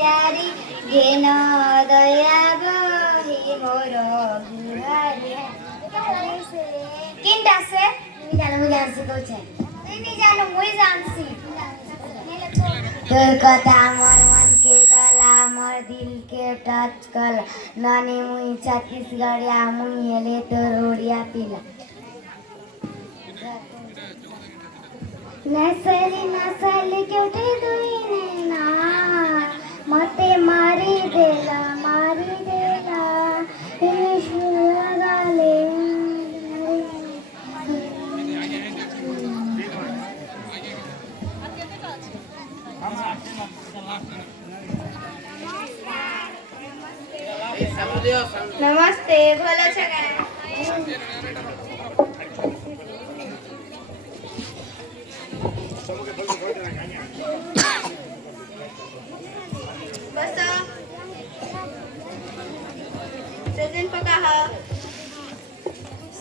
यारी घेन दया बही मोर गुहारी किन डासे नी जानो मुझे आंसी कोचे नी जानो मुझे आंसी तोर कथा मोर मन के गला मोर दिल के टच कला नानी मुई छत्तीसगढ़िया मुई हेले तोर ओडिया पिला नसली क्योंटे दुई ना मते मारी देला गाले नमस्ते भला छगा बस प्रेजेंट पका हा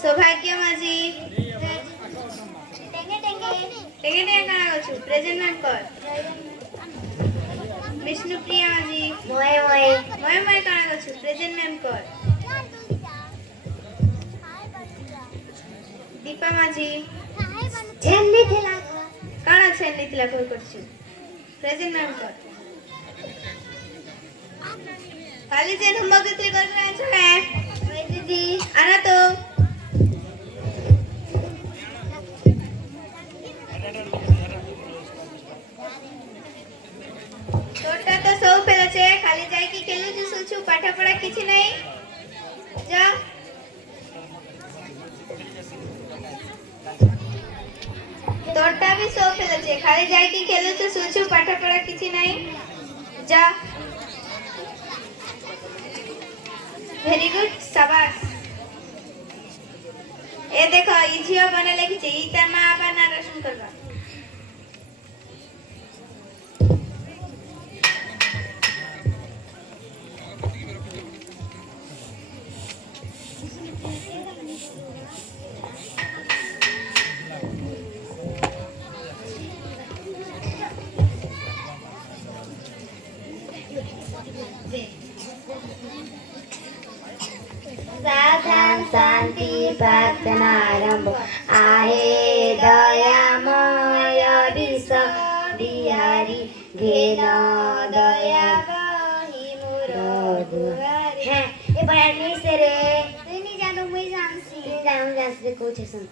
सौभाग्य माझी टेंगे काना गछु प्रेजेंट नाम कर विष्णुप्रिया माझी मोय काना गछु प्रेजेंट नाम कर दीपा माझी छेन्नी थिला काना छेन्नी थिला कोई करछु प्रेजेंट नाम कर खाली जे होमवर्क इतले कर रहा है काय दीदी आना तो तोटा तो सब फेल छे खाली जाई की खेलु छु सोचु पाठ पढ़ा किछि नहीं जा तोटा भी सब फेल छे खाली जाई की खेलु छु सोचु पाठ पढ़ा किछि नहीं जा वेरी गुड शाबाश ए देखो ई झियो बने लिखि छै ई त मां आपन नाम रोशन करबा साधन शांति प्रार्थनारंभ आहे दयामय विष बिहारी घेन दया बही मोर गुहारी है ए बयानी से रे तू नहीं जानो मुई जानसी कुछ सुन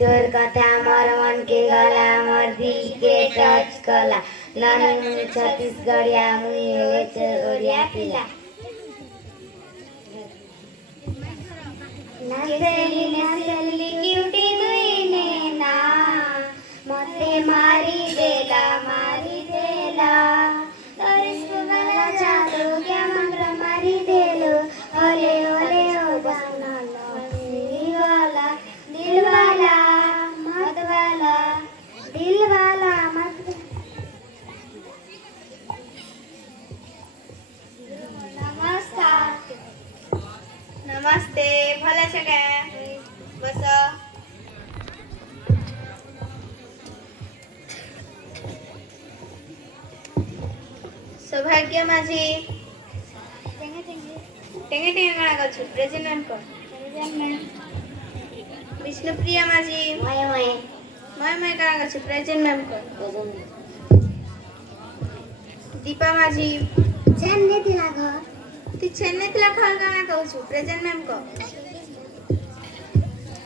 तोर कथा मोर मन के गला मोर दिल के टच कला नन छत्तीसगढ़िया मुई हेले ओडिया पिला नसली क्यूटी दुई ने ना मते मारी देला तरिस वाला जादू क्या मंत्र मारी देलो ओले ओ जाना दिल वाला मत नमस्ते भला छ का बस सौभाग्य माझी टेंगे काना गछु प्रेजेंट नाम को विष्णुप्रिया माझी मोय काना गछु प्रेजेंट नाम को दीपा माझी छेन्ने थिला घर ती छेन्ने थिला घर काना कहछु प्रेजेंट नाम को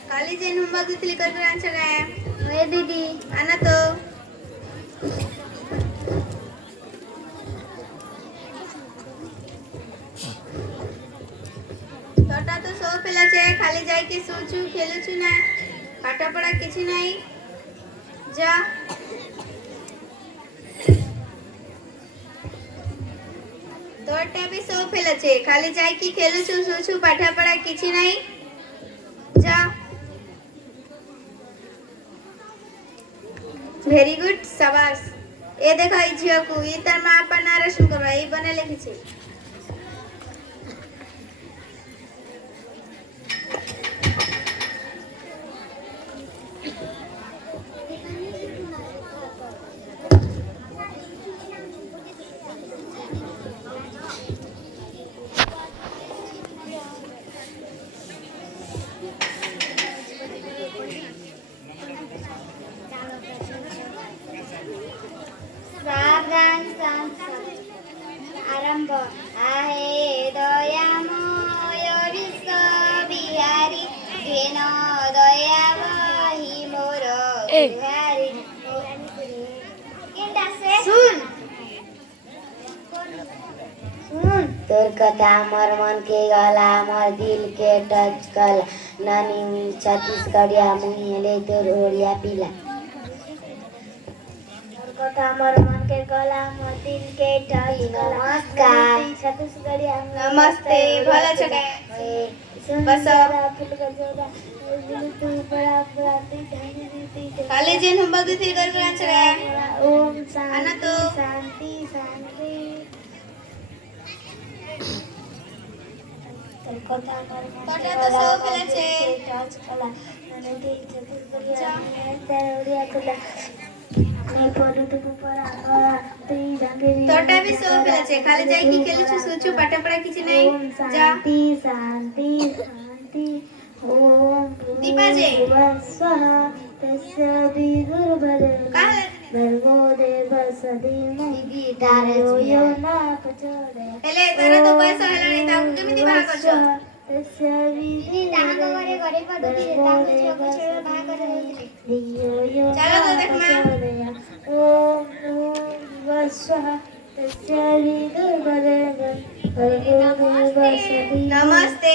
काली जेन होमवर्क इतली कर रहा छ का ओए दीदी आना तो तोटा तो सब पेला छे खाली जाई के सोचू खेलु छु ना पाठ पढ़ा किछि नहीं जा तोटा भी सब पेला छे खाली जाई की खेलु छु सोचू पाठ पढ़ा किछि नहीं जा वेरी गुड शाबाश ए देखो ई झियो को ई तार मां अपन नाम रोशन करबा ई बने लिखि छै आरंभ आहे दयामय विश्व बिहारी घेन दयावही मोर बिहारी सुन सुन तोर कथा मोर मन के गला मोर दिल के टच कला नानी छत्तीसगढ़िया मुहिले तोर ओड़िया पिला कथा मोर मन के गला मोर दिल के टच नमस्कार छत्तीसगढ़िया नमस्ते भला छके बस काले जेन हम बगती थी कर कर छरे ओम आना तो शांति शांति कथा मोर मन के कथा तो गला सो मोर खेला छे दिल के टच कला नानी छत्तीसगढ़िया मुहिले तोर ओड़िया पिला तोटा भी सो खेला छे खाली जाई की खेले छु सोचु पाटा पड़ा किछ नहीं जा शांति शांति शांति ओम दीपा जे स्वाहा तस्य विदुर्भरे काहे भर्गो देवस्य धीमहि धियो यो न प्रचोदयात् हेले तोरा तो पैसा हेला नहीं ता केमिति बाहा करछो तस्य विदुर्भरे भर्गो देवस्य धीमहि धियो यो न चलो तो देख मां प्रचोदयात् ओम स्वाहा तस्य विदुर्भरे भर्गो देवस्य धीमहि नमस्ते